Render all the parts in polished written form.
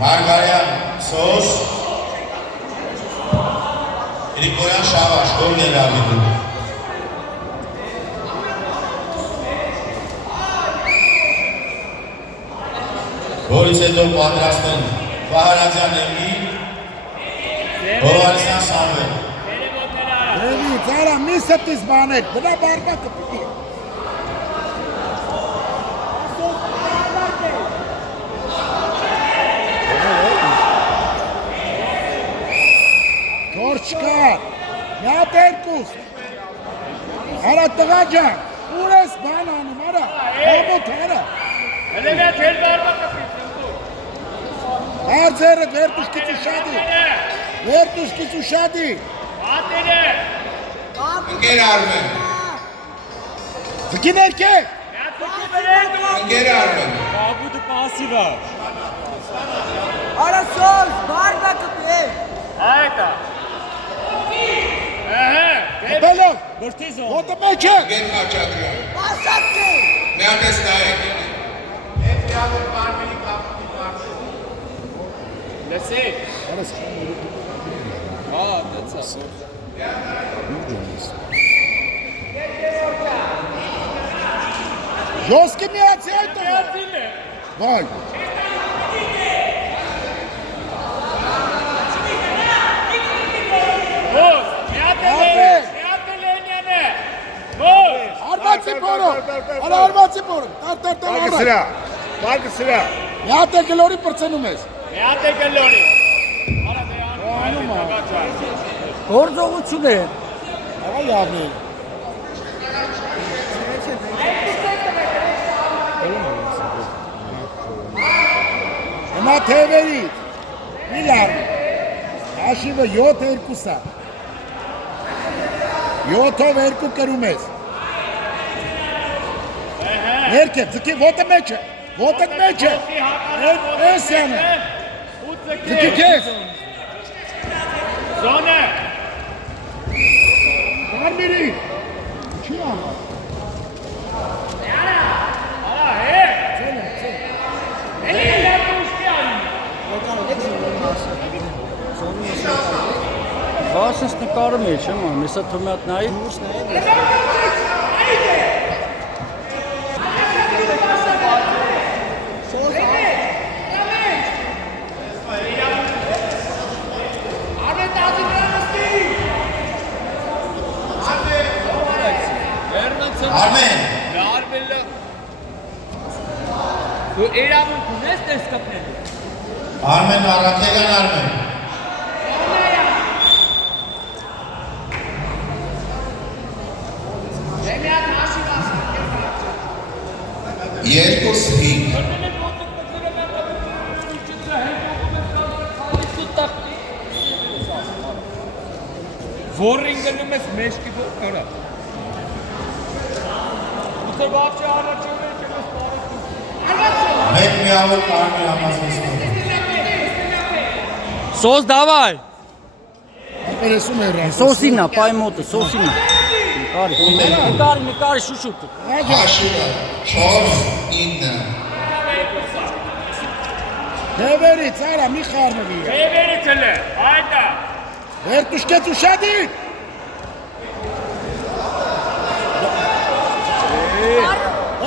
Margaryan Sos Grigoryan Şavaş gol nerabidi. Golից հետո պատրաստ են Վահարազյան Էմիլ, Հովհաննիսյան Սամվել։ Էլի, ծարա մի ստիս բաներ, բնա բարբակը պիտի։ Չոր չկար, միատ երկուս։ Արա տղա ջան, ուր ես բան անում, արա, համոտ արա։ Հələ və tel barmaq yapıyorsun. Արձերը վերտուշկից ուշադի, վերտուշկից ուշադի։ Atene. Ընկեր Արմեն, Ձգին երկեք։ ընկեր Արմեն։ Kabudi pası var. Ara sol, barba kapı. Hayda. Բելով, Բրտիզ on. ոտը մեջ է։ Ընկեր Խաչատրյան։ Basatçı. Միատես նայեք։ Լսեք։ Ժոսկի միացի այդ տղա։ Միացին է։ Վայ։ Ոս, միատելեն յանը։ Ոս։ Արմացի պորը, արա արմացի պորը, տար առայ։ Բարգը սրա։ Միատ է գլորի պրծնում ես։ Միատե գլորի։ Արա դե Անում է։ Գործողություն է։ Աղա լավն է։ Հիմա թևերի, մի լավ, հաշիվը 7-2 է, 7-2 կրում ես, ներք է, ձգի, ոտը մեջ է, ես յանը, ձգի կեզ, Զոնը։ բարմիրի, չի անում, Արա, հե։ Էլի լավ ուշքի անում։ Վասնս նկարում է, չեմ անում, եսա թոմյատ նայի։ Արմեն, Դու իրավունք ունես դες կապնելու։ Արմեն Արաքելյան Արմեն։ Երկուս հինգ։ Որին գնում ես մեջքի որա։ Ուտը բաճի առաջով է չեմ ես պարը։ Մեկ միավոր Արմեն համազվստով։ Սոս դավայ։ պերեսում է ռասը։ Սոսինա, պայմոտը, սոսինա։ Նկարի, շուշուտ։ Հաշիվը 4-9։ Թևերի, ծարա, մի խարնվի է, Եվերից էլ է, հայտա։ վերտուշկեց ուշադի,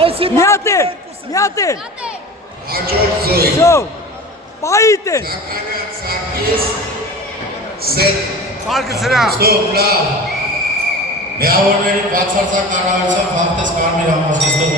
եսի Միատ է։ Հաջորդ զոյ։ Շո։ Պայիտ է։ Զականյան Սարգիս Սետ։ Բարգը սրա։ Ստոպ, լավ։ Միավորների բացարձակ կառավարությամբ հաղթեց Կարմիր համազգեստով